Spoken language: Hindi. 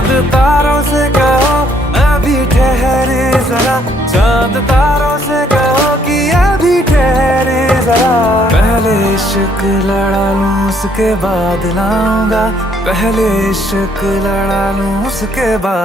चांद तारों से कहो अभी ठहरे जरा, चांद तारों से कहो कि अभी ठहरे जरा। पहले इश्क लड़ा लूं उसके बाद लाऊंगा, पहले इश्क लड़ा लूं उसके बाद।